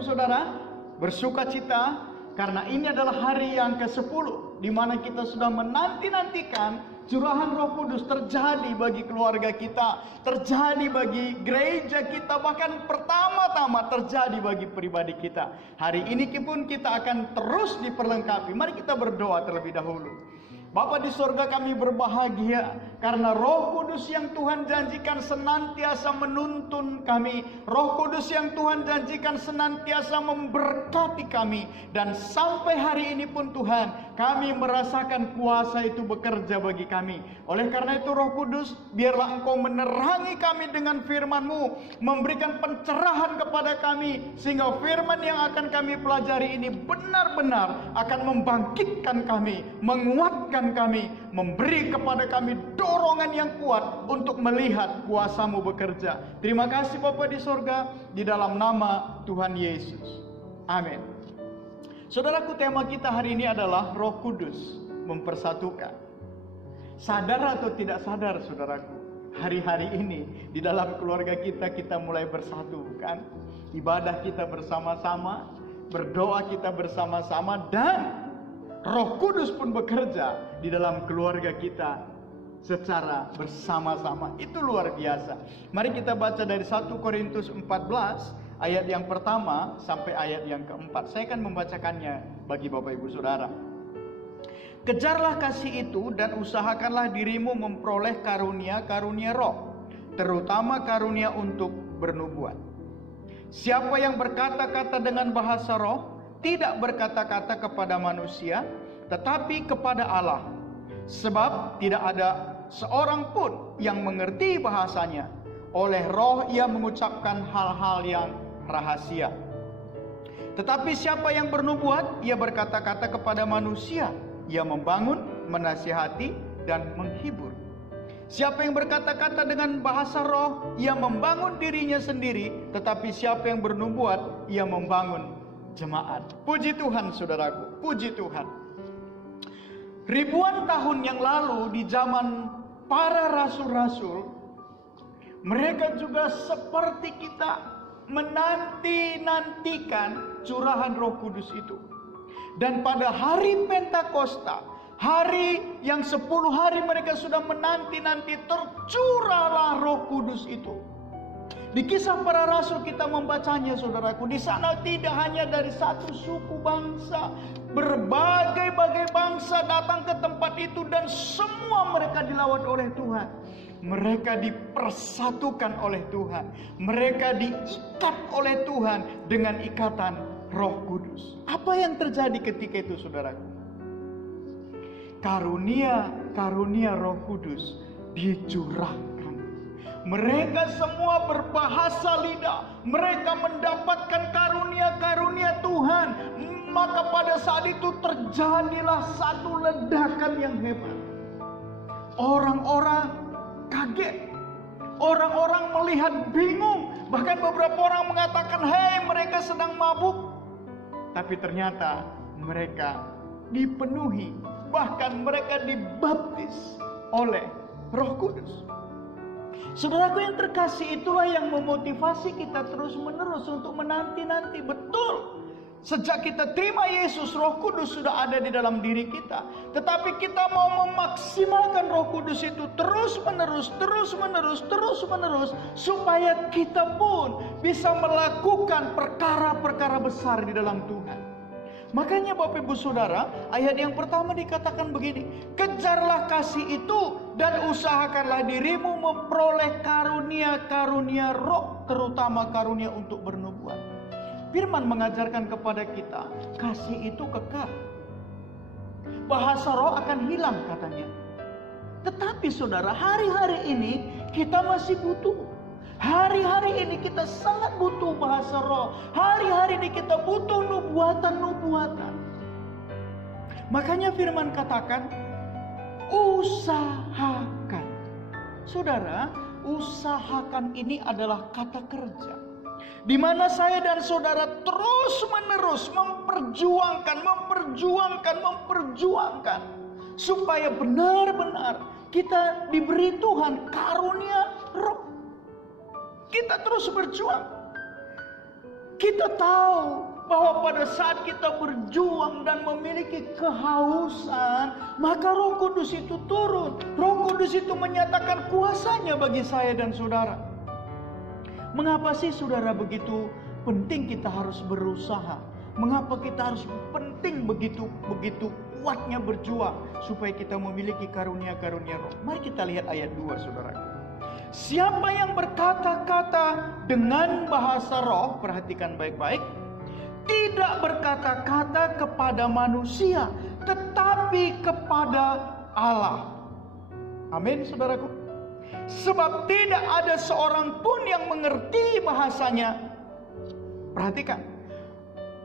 Ibu Saudara, bersukacita karena ini adalah hari yang ke-10 di mana kita sudah menanti-nantikan curahan Roh Kudus terjadi bagi keluarga kita, terjadi bagi gereja kita, bahkan pertama-tama terjadi bagi pribadi kita. Hari ini pun kita akan terus diperlengkapi. Mari kita berdoa terlebih dahulu. Bapa di sorga, kami berbahagia karena Roh Kudus yang Tuhan janjikan senantiasa menuntun kami. Roh Kudus yang Tuhan janjikan senantiasa memberkati kami. Dan sampai hari ini pun Tuhan, kami merasakan kuasa itu bekerja bagi kami. Oleh karena itu Roh Kudus, biarlah Engkau menerangi kami dengan firman-Mu, memberikan pencerahan kepada kami, sehingga firman yang akan kami pelajari ini benar-benar akan membangkitkan kami, menguatkan kami, memberi kepada kami dorongan yang kuat untuk melihat kuasa-Mu bekerja. Terima kasih Bapa di sorga, di dalam nama Tuhan Yesus. Amin. Saudaraku, tema kita hari ini adalah Roh Kudus mempersatukan. Sadar atau tidak sadar saudaraku, hari-hari ini di dalam keluarga kita mulai bersatu, kan? Ibadah kita bersama-sama, berdoa kita bersama-sama, dan Roh Kudus pun bekerja di dalam keluarga kita secara bersama-sama. Itu luar biasa. Mari kita baca dari 1 Korintus 14 ayat yang pertama sampai ayat yang keempat. Saya akan membacakannya bagi Bapak Ibu Saudara. Kejarlah kasih itu dan usahakanlah dirimu memperoleh karunia-karunia roh, terutama karunia untuk bernubuat. Siapa yang berkata-kata dengan bahasa roh tidak berkata-kata kepada manusia, tetapi kepada Allah. Sebab tidak ada seorang pun yang mengerti bahasanya. Oleh roh ia mengucapkan hal-hal yang rahasia. Tetapi siapa yang bernubuat, ia berkata-kata kepada manusia. Ia membangun, menasihati, dan menghibur. Siapa yang berkata-kata dengan bahasa roh, ia membangun dirinya sendiri. Tetapi siapa yang bernubuat, ia membangun jemaat. Puji Tuhan saudaraku, puji Tuhan. Ribuan tahun yang lalu di zaman para rasul-rasul, mereka juga seperti kita menanti-nantikan curahan Roh Kudus itu. Dan pada hari Pentakosta, hari yang 10 hari mereka sudah menanti-nanti, tercurahlah Roh Kudus itu. Di Kisah Para Rasul kita membacanya saudaraku. Di sana tidak hanya dari satu suku bangsa, berbagai-bagai bangsa datang ke tempat itu dan semua mereka dilawat oleh Tuhan. Mereka dipersatukan oleh Tuhan. Mereka diikat oleh Tuhan dengan ikatan Roh Kudus. Apa yang terjadi ketika itu saudaraku? Karunia Roh Kudus dicurahkan. Mereka semua berbahasa lidah. Mereka mendapatkan karunia-karunia Tuhan. Maka pada saat itu terjadilah satu ledakan yang hebat. Orang-orang kaget. Orang-orang melihat bingung. Bahkan beberapa orang mengatakan, "Hei, mereka sedang mabuk." Tapi ternyata mereka dipenuhi. Bahkan mereka dibaptis oleh Roh Kudus. Saudaraku yang terkasih, itulah yang memotivasi kita terus-menerus untuk menanti-nanti. Betul, sejak kita terima Yesus, Roh Kudus sudah ada di dalam diri kita. Tetapi kita mau memaksimalkan Roh Kudus itu terus-menerus, supaya kita pun bisa melakukan perkara-perkara besar di dalam Tuhan. Makanya Bapak Ibu Saudara, ayat yang pertama dikatakan begini, kejarlah kasih itu dan usahakanlah dirimu memperoleh karunia-karunia roh, terutama karunia untuk bernubuat. Firman mengajarkan kepada kita, kasih itu kekal. Bahasa roh akan hilang katanya. Tetapi saudara, hari-hari ini kita masih butuh. Hari-hari ini kita sangat butuh bahasa roh. Hari-hari ini kita butuh nubuatan-nubuatan. Makanya firman katakan, usahakan. Saudara, usahakan ini adalah kata kerja. Di mana saya dan saudara terus-menerus memperjuangkan. Supaya benar-benar kita diberi Tuhan karunia roh. Kita terus berjuang. Kita tahu bahwa pada saat kita berjuang dan memiliki kehausan, maka Roh Kudus itu turun. Roh Kudus itu menyatakan kuasanya bagi saya dan saudara. Mengapa sih saudara begitu penting kita harus berusaha? Mengapa kita harus penting begitu kuatnya berjuang supaya kita memiliki karunia-karunia roh? Mari kita lihat ayat 2, saudara. Siapa yang berkata-kata dengan bahasa roh, perhatikan baik-baik, tidak berkata-kata kepada manusia, tetapi kepada Allah. Amin, saudaraku. Sebab tidak ada seorang pun yang mengerti bahasanya. Perhatikan.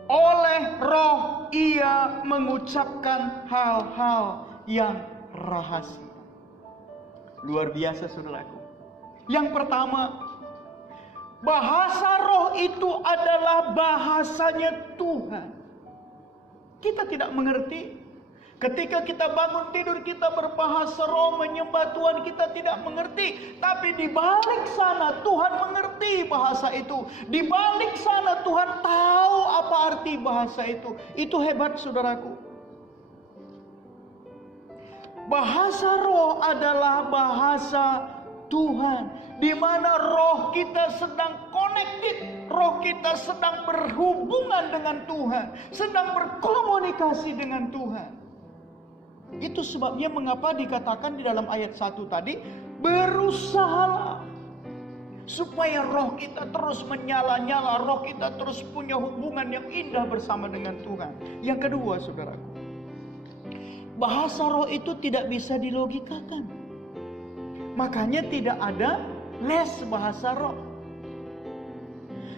Oleh roh ia mengucapkan hal-hal yang rahasia. Luar biasa, saudaraku. Yang pertama, bahasa roh itu adalah bahasanya Tuhan. Kita tidak mengerti. Ketika kita bangun tidur, kita berbahasa roh, menyembah Tuhan, kita tidak mengerti. Tapi di balik sana Tuhan mengerti bahasa itu. Di balik sana Tuhan tahu apa arti bahasa itu. Itu hebat, saudaraku. Bahasa roh adalah bahasa Tuhan, di mana roh kita sedang connected, roh kita sedang berhubungan dengan Tuhan, sedang berkomunikasi dengan Tuhan. Itu sebabnya mengapa dikatakan di dalam ayat 1 tadi, berusahalah supaya roh kita terus menyala-nyala, roh kita terus punya hubungan yang indah bersama dengan Tuhan. Yang kedua, saudaraku, bahasa roh itu tidak bisa dilogikakan. Makanya tidak ada les bahasa roh.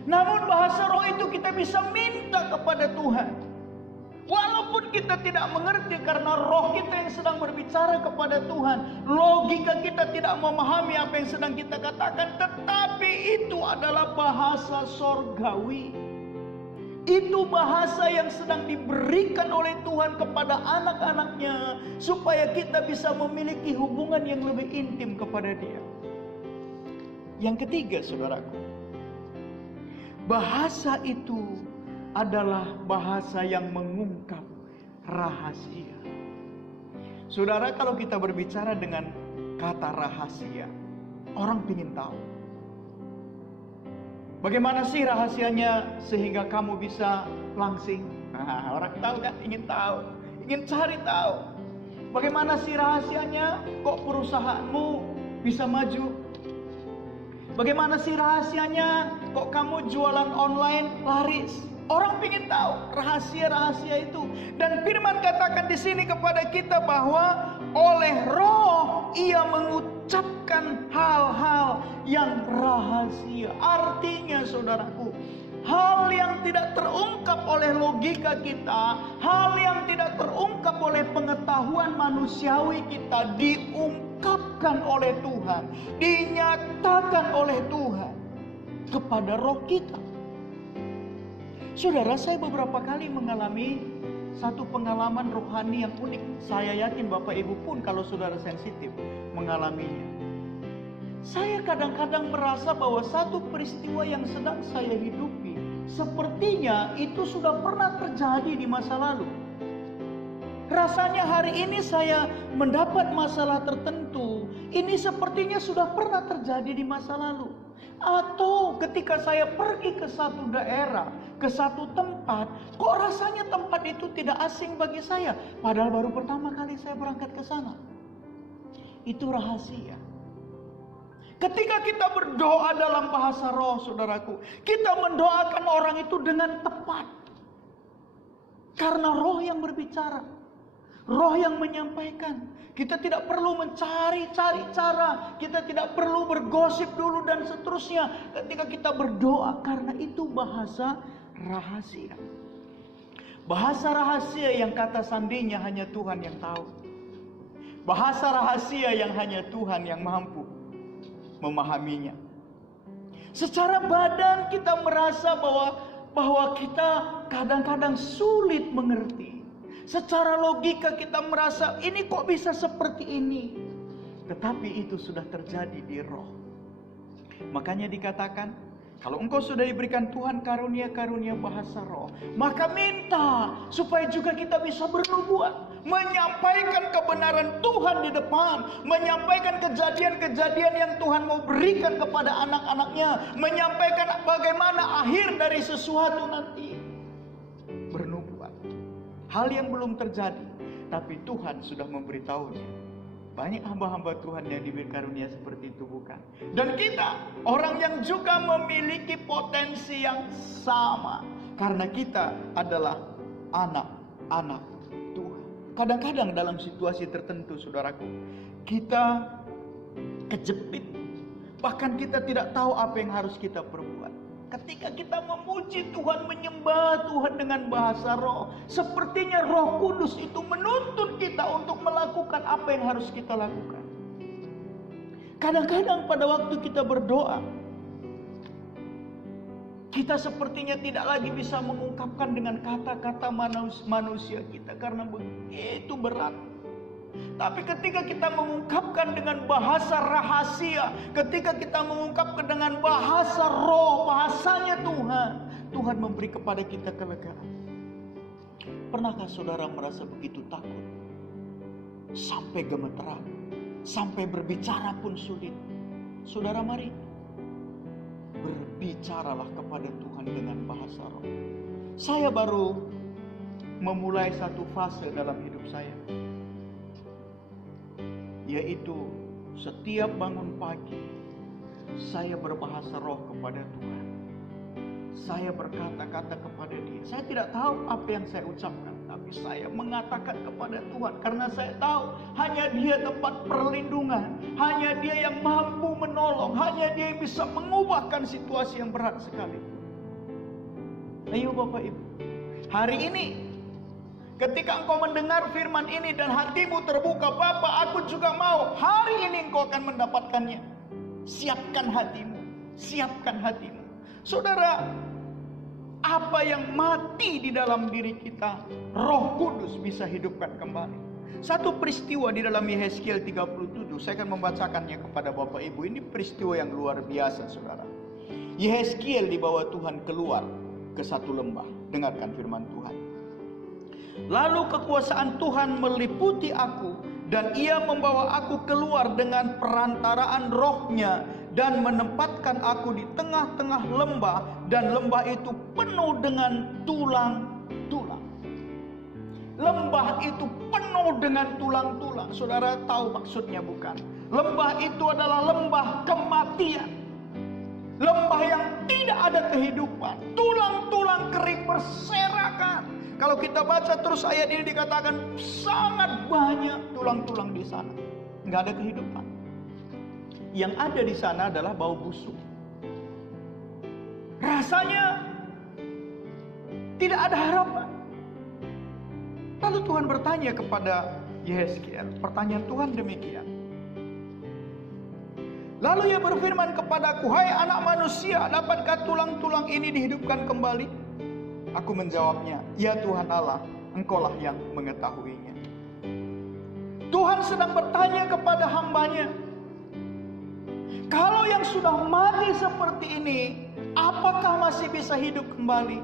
Namun bahasa roh itu kita bisa minta kepada Tuhan. Walaupun kita tidak mengerti karena roh kita yang sedang berbicara kepada Tuhan. Logika kita tidak memahami apa yang sedang kita katakan. Tetapi itu adalah bahasa sorgawi. Itu bahasa yang sedang diberikan oleh Tuhan kepada anak-anaknya, supaya kita bisa memiliki hubungan yang lebih intim kepada Dia. Yang ketiga, saudaraku, bahasa itu adalah bahasa yang mengungkap rahasia. Saudara, kalau kita berbicara dengan kata rahasia, orang ingin tahu. Bagaimana sih rahasianya sehingga kamu bisa langsing? Nah, orang tahu kan, ingin tahu, ingin cari tahu. Bagaimana sih rahasianya kok perusahaanmu bisa maju? Bagaimana sih rahasianya kok kamu jualan online laris? Orang ingin tahu rahasia-rahasia itu. Dan firman katakan di sini kepada kita bahwa oleh roh ia mengucapkan hal-hal yang rahasia. Artinya, saudaraku, hal yang tidak terungkap oleh logika kita, hal yang tidak terungkap oleh pengetahuan manusiawi kita, diungkapkan oleh Tuhan, dinyatakan oleh Tuhan kepada roh kita. Saudara, saya beberapa kali mengalami satu pengalaman rohani yang unik. Saya yakin Bapak Ibu pun kalau saudara sensitif mengalaminya. Saya kadang-kadang merasa bahwa satu peristiwa yang sedang saya hidupi, sepertinya itu sudah pernah terjadi di masa lalu. Rasanya hari ini saya mendapat masalah tertentu, ini sepertinya sudah pernah terjadi di masa lalu. Atau ketika saya pergi ke satu daerah, ke satu tempat, kok rasanya tempat itu tidak asing bagi saya, padahal baru pertama kali saya berangkat ke sana. Itu rahasia. Ketika kita berdoa dalam bahasa roh, saudaraku, kita mendoakan orang itu dengan tepat. Karena roh yang berbicara, roh yang menyampaikan. Kita tidak perlu mencari-cari cara, kita tidak perlu bergosip dulu dan seterusnya ketika kita berdoa, karena itu bahasa rahasia. Bahasa rahasia yang kata sandinya hanya Tuhan yang tahu. Bahasa rahasia yang hanya Tuhan yang mampu memahaminya. Secara badan kita merasa bahwa kita kadang-kadang sulit mengerti. Secara logika kita merasa ini kok bisa seperti ini. Tetapi itu sudah terjadi di roh. Makanya dikatakan Kalau engkau sudah diberikan Tuhan karunia-karunia bahasa roh, maka minta supaya juga kita bisa bernubuat, menyampaikan kebenaran Tuhan di depan, menyampaikan kejadian-kejadian yang Tuhan mau berikan kepada anak-anaknya, menyampaikan bagaimana akhir dari sesuatu nanti. Bernubuat. Hal yang belum terjadi, tapi Tuhan sudah memberitahunya. Banyak hamba-hamba Tuhan yang diberi karunia seperti itu, bukan? Dan kita, orang yang juga memiliki potensi yang sama. Karena kita adalah anak-anak Tuhan. Kadang-kadang dalam situasi tertentu, saudaraku, kita kejepit. Bahkan kita tidak tahu apa yang harus kita perbuat. Ketika kita memuji Tuhan, menyembah Tuhan dengan bahasa roh, sepertinya Roh Kudus itu menuntun kita untuk melakukan apa yang harus kita lakukan. Kadang-kadang pada waktu kita berdoa, kita sepertinya tidak lagi bisa mengungkapkan dengan kata-kata manusia kita karena begitu berat. Tapi ketika kita mengungkapkan dengan bahasa rahasia, ketika kita mengungkapkan dengan bahasa roh, bahasanya Tuhan, Tuhan memberi kepada kita kelegaan. Pernahkah saudara merasa begitu takut? Sampai gemeteran, sampai berbicara pun sulit. Saudara, mari berbicaralah kepada Tuhan dengan bahasa roh. Saya baru memulai satu fase dalam hidup saya, yaitu setiap bangun pagi saya berbahasa roh kepada Tuhan. Saya berkata-kata kepada Dia. Saya tidak tahu apa yang saya ucapkan, tapi saya mengatakan kepada Tuhan karena saya tahu hanya Dia tempat perlindungan, hanya Dia yang mampu menolong, hanya Dia yang bisa mengubahkan situasi yang berat sekali. Ayo Bapak Ibu, hari ini ketika engkau mendengar firman ini dan hatimu terbuka, Bapak, aku juga mau. Hari ini engkau akan mendapatkannya. Siapkan hatimu. Siapkan hatimu. Saudara, apa yang mati di dalam diri kita, Roh Kudus bisa hidupkan kembali. Satu peristiwa di dalam Yehezkiel 37, saya akan membacakannya kepada Bapak Ibu. Ini peristiwa yang luar biasa, saudara. Yehezkiel dibawa Tuhan keluar ke satu lembah. Dengarkan firman Tuhan. Lalu kekuasaan Tuhan meliputi aku, dan Ia membawa aku keluar dengan perantaraan rohnya, dan menempatkan aku di tengah-tengah lembah, dan lembah itu penuh dengan tulang-tulang. Lembah itu penuh dengan tulang-tulang. Saudara tahu maksudnya, bukan? Lembah itu adalah lembah kematian. Lembah yang tidak ada kehidupan. Tulang-tulang kering berserakan. Kalau kita baca terus ayat ini dikatakan sangat banyak tulang-tulang di sana. Nggak ada kehidupan. Yang ada di sana adalah bau busuk. Rasanya tidak ada harapan. Lalu Tuhan bertanya kepada Yehezkiel. Pertanyaan Tuhan demikian. Lalu Ia berfirman kepadaku, hai anak manusia, dapatkah tulang-tulang ini dihidupkan kembali? Aku menjawabnya, ya Tuhan Allah, Engkaulah yang mengetahuinya. Tuhan sedang bertanya kepada hambanya, kalau yang sudah mati seperti ini, apakah masih bisa hidup kembali?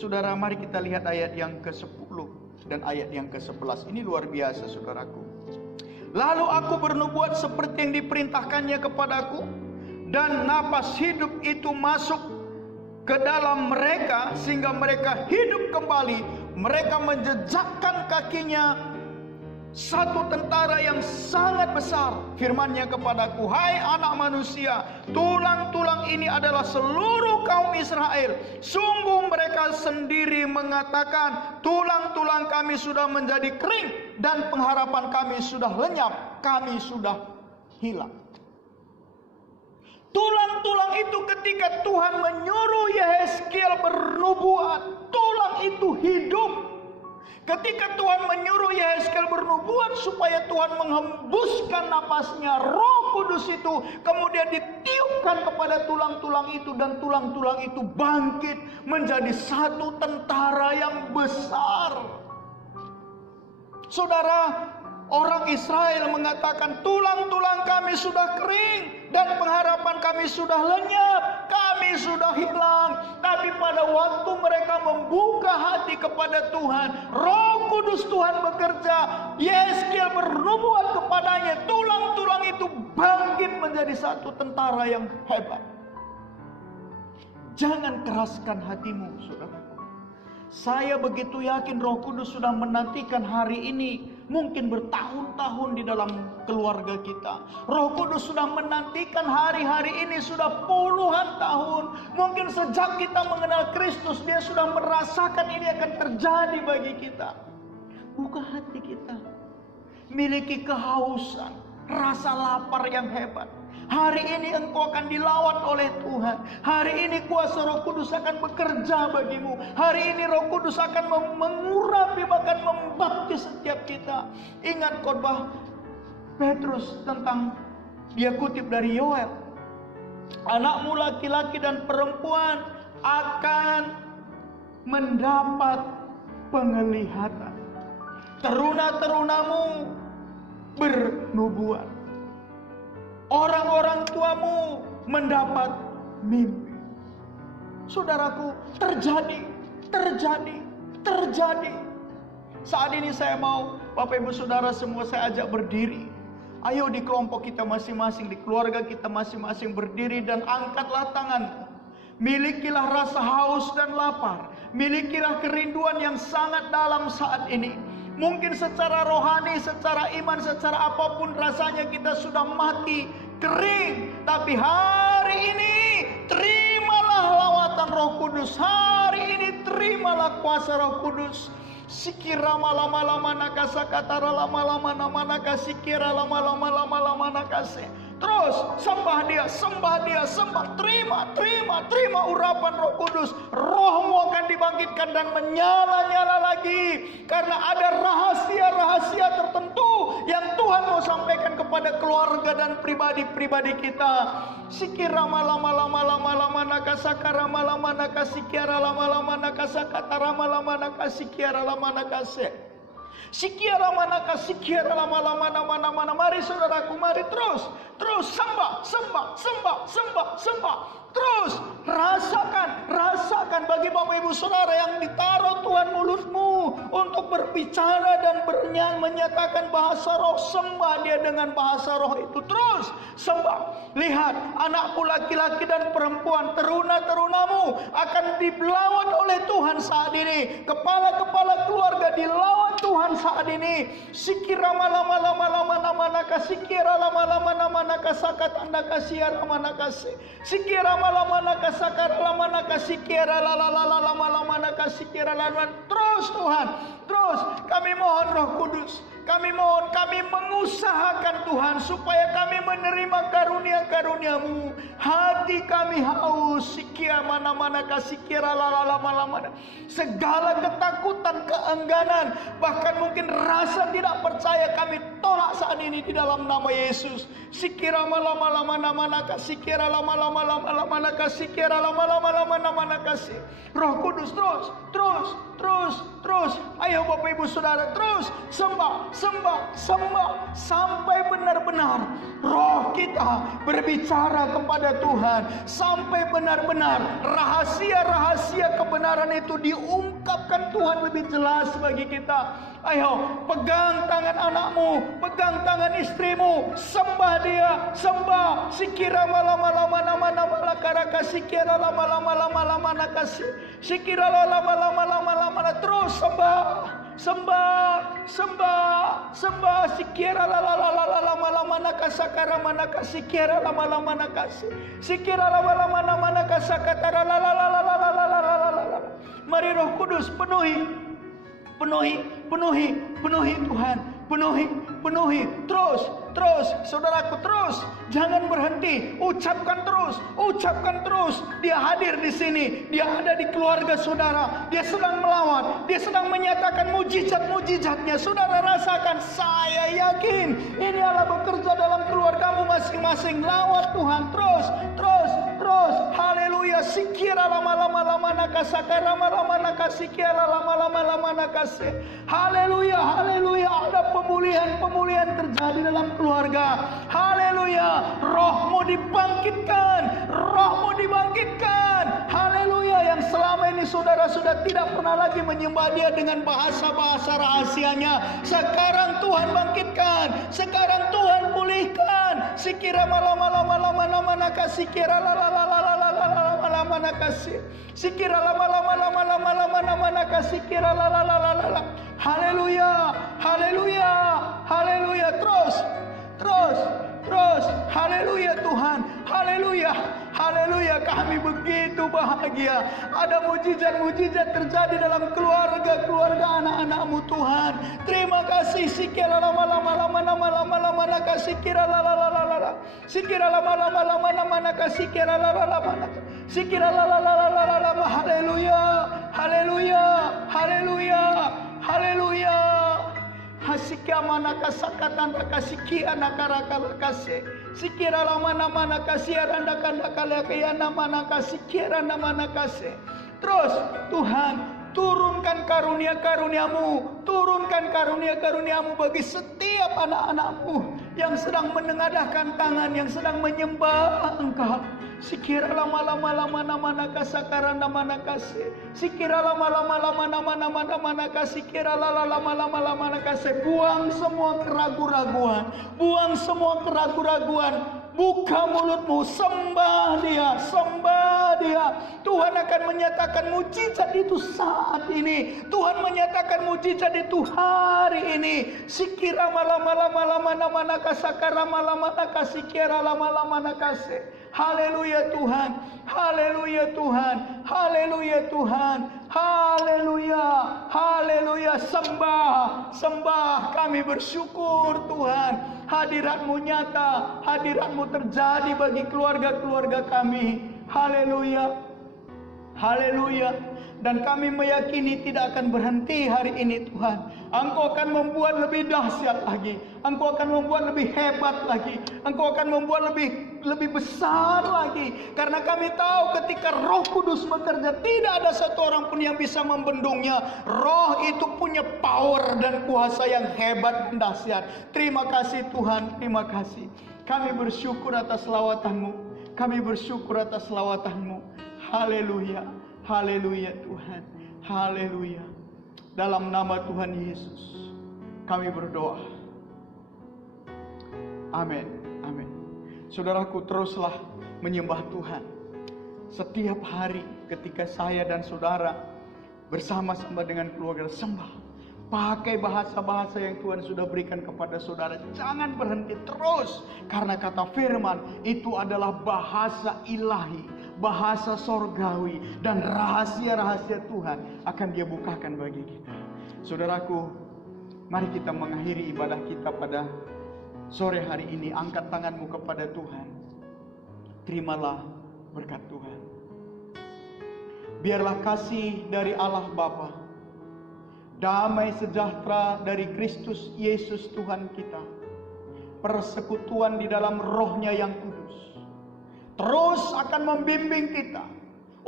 Saudara, mari kita lihat ayat yang ke-10 dan ayat yang ke-11. Ini luar biasa, saudaraku. Lalu aku bernubuat seperti yang diperintahkannya kepadaku, dan napas hidup itu masuk ke dalam mereka sehingga mereka hidup kembali. Mereka menjejakkan kakinya satu tentara yang sangat besar. Firman-Nya kepadaku, hai anak manusia, tulang-tulang ini adalah seluruh kaum Israel. Sungguh mereka sendiri mengatakan, tulang-tulang kami sudah menjadi kering dan pengharapan kami sudah lenyap, kami sudah hilang. Tulang-tulang itu ketika Tuhan menyuruh Yehezkiel bernubuat, tulang itu hidup. Ketika Tuhan menyuruh Yehezkiel bernubuat supaya Tuhan menghembuskan napasnya, Roh Kudus itu kemudian ditiupkan kepada tulang-tulang itu, dan tulang-tulang itu bangkit menjadi satu tentara yang besar. Saudara, orang Israel mengatakan tulang-tulang kami sudah kering dan pengharapan kami sudah lenyap. Kami rohani sudah hilang. Tapi pada waktu mereka membuka hati kepada Tuhan, Roh Kudus Tuhan bekerja. Yeskiel bernubuat kepadanya, tulang-tulang itu bangkit menjadi satu tentara yang hebat. Jangan keraskan hatimu, saudara. Saya begitu yakin Roh Kudus sudah menantikan hari ini. Mungkin bertahun-tahun di dalam keluarga kita. Roh Kudus sudah menantikan hari-hari ini sudah puluhan tahun. Mungkin sejak kita mengenal Kristus, Dia sudah merasakan ini akan terjadi bagi kita. Buka hati kita. Miliki kehausan, rasa lapar yang hebat. Hari ini engkau akan dilawat oleh Tuhan. Hari ini kuasa Roh Kudus akan bekerja bagimu. Hari ini Roh Kudus akan mengurapi, bahkan membaptis setiap kita. Ingat khotbah Petrus tentang, dia kutip dari Yoel. Anakmu laki-laki dan perempuan akan mendapat penglihatan. Teruna-terunamu bernubuat. Orang-orang tuamu mendapat mimpi. Saudaraku, terjadi. Saat ini saya mau Bapak Ibu Saudara semua saya ajak berdiri. Ayo di kelompok kita masing-masing, di keluarga kita masing-masing berdiri dan angkatlah tanganmu. Milikilah rasa haus dan lapar. Milikilah kerinduan yang sangat dalam saat ini. Mungkin secara rohani, secara iman, secara apapun rasanya kita sudah mati, kering. Tapi hari ini terimalah lawatan Roh Kudus. Hari ini terimalah kuasa Roh Kudus. Sikira lama-lama nakasakatara lama-lama namanaka sikira lama-lama nakase. Terus sembah dia, terima urapan Roh Kudus. Rohmu akan dibangkitkan dan menyala-nyala lagi. Karena ada rahasia-rahasia tertentu yang Tuhan mau sampaikan kepada keluarga dan pribadi-pribadi kita. Sikira lama-lama nakasakara lama nakasikiara lama-lama nakasakatara lama nakasikiara lama nakase. Sikiara manaka sikiara lama-lama nama-nama. Mari saudaraku, mari terus sembah. Terus rasakan bagi Bapak Ibu Saudara yang ditaruh Tuhan mulutmu untuk berbicara dan menyatakan bahasa roh. Sembah dia dengan bahasa roh itu. Terus sembah. Lihat, anakku laki-laki dan perempuan, teruna-terunamu akan dilawat oleh Tuhan saat ini. Kepala-kepala keluarga dilawat Tuhan saat ini. Sikira lama-lama sikira lama-lama nakasakat anda kasiar amanakase. Sikira lama nakasakar lama nakasikira lama nakasikira lama. Terus Tuhan, terus kami mohon Roh Kudus. Kami mohon, kami mengusahakan Tuhan supaya kami menerima karunia-karunia-Mu. Hati kami haus. Sikia mana-mana kasikira lama-lama. Segala ketakutan, keengganan, bahkan mungkin rasa tidak percaya kami tolak saat ini di dalam nama Yesus. Sikira lama-lama nama kasikira lama-lama kasikira lama-lama kasih. Roh Kudus terus. Ayo Bapak Ibu Saudara, terus sembah sampai benar-benar roh kita berbicara kepada Tuhan, sampai benar-benar rahasia-rahasia kebenaran itu diungkapkan Tuhan lebih jelas bagi kita. Ayo pegang tangan anakmu, pegang tangan istrimu, sembah dia, sembah. Sikira lama-lama nama karaka sikira lama-lama nakasi. Sikira lama-lama terus sembah. Sikira lama-lama nakasakara manakasikira lama-lama nakasi. Sikira lama-lama nama nakasakatara Mari Roh Kudus penuhi Tuhan, penuhi terus saudaraku, terus jangan berhenti, ucapkan terus. Dia hadir di sini, dia ada di keluarga saudara, dia sedang melawat, dia sedang menyatakan mujizat-mujizatnya. Saudara rasakan, saya yakin ini Allah bekerja dalam keluargamu masing-masing. Lawat Tuhan terus Terus, haleluya, sikira lama-lama nakasakara lama nakasikira lama-lama nakase. Haleluya, haleluya, ada pemulihan terjadi dalam keluarga. Haleluya, rohmu dibangkitkan, rohmu dibangkitkan. Haleluya, yang selama ini saudara sudah tidak pernah lagi menyembah Dia dengan bahasa-bahasa rahasianya. Sekarang Tuhan bangkitkan, sekarang Tuhan pulihkan. Sikira lama-lama nakasikira lama nakasi. Sikira lama-lama nakasikira lala. Haleluya, haleluya, haleluya. Terus, haleluya Tuhan, haleluya, haleluya. Kami begitu bahagia. Ada mujizat-mujizat terjadi dalam keluarga anak-anak-Mu Tuhan. Terima kasih. Sikira lama-lama nakasikira lala. Sikira lama-lama nakasikira lala. Sikira lala. Haleluya, haleluya, haleluya, haleluya. Hasika manaka sakatan rakasikia nakaraka kase. Sikira lama nama nakasia randa kanda kalakaya nama nakasikia nama nakase. Terus Tuhan turunkan karunia-karuniamu, turunkan karunia-karuniamu bagi setiap anak-anakmu yang sedang menengadahkan tangan, yang sedang menyembah Engkau. Sikira lama-lama nama nakasakara nama nakase. Sikira lama-lama nama nakasi. Sikira lama-lama nakase. Buang semua keraguan-raguan, buang semua keraguan-raguan. Buka mulutmu, sembah Dia, sembah Dia. Tuhan akan menyatakan mujizat itu saat ini. Tuhan menyatakan mujizat itu hari ini. Sikira lama-lama nama nakasakara lama nakasikira lama nakase. Haleluya Tuhan, haleluya Tuhan, haleluya Tuhan, haleluya, haleluya. Sembah kami bersyukur Tuhan. Hadirat-Mu nyata, hadirat-Mu terjadi bagi keluarga-keluarga kami. Haleluya, haleluya. Dan kami meyakini tidak akan berhenti hari ini Tuhan. Engkau akan membuat lebih dahsyat lagi. Engkau akan membuat lebih hebat lagi. Engkau akan membuat lebih besar lagi. Karena kami tahu ketika Roh Kudus bekerja, tidak ada satu orang pun yang bisa membendungnya. Roh itu punya power dan kuasa yang hebat dan dahsyat. Terima kasih Tuhan, terima kasih. Kami bersyukur atas lawatan-Mu. Kami bersyukur atas lawatan-Mu. Haleluya. Haleluya Tuhan, haleluya. Dalam nama Tuhan Yesus kami berdoa. Amin, amin. Saudaraku, teruslah menyembah Tuhan. Setiap hari ketika saya dan saudara bersama-sama dengan keluarga sembah, pakai bahasa-bahasa yang Tuhan sudah berikan kepada saudara. Jangan berhenti terus, karena kata firman itu adalah bahasa ilahi, bahasa sorgawi, dan rahasia-rahasia Tuhan akan Dia bukakan bagi kita. Saudaraku, mari kita mengakhiri ibadah kita pada sore hari ini. Angkat tanganmu kepada Tuhan. Terimalah berkat Tuhan. Biarlah kasih dari Allah Bapa, damai sejahtera dari Kristus Yesus Tuhan kita, persekutuan di dalam Roh-Nya yang kudus, terus akan membimbing kita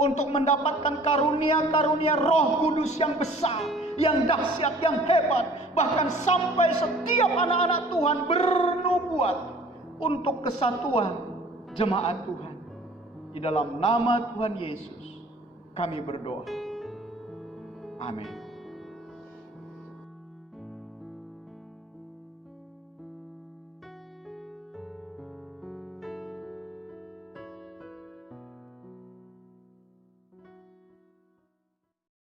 untuk mendapatkan karunia-karunia Roh Kudus yang besar, yang dahsyat, yang hebat. Bahkan sampai setiap anak-anak Tuhan bernubuat untuk kesatuan jemaat Tuhan. Di dalam nama Tuhan Yesus kami berdoa. Amin.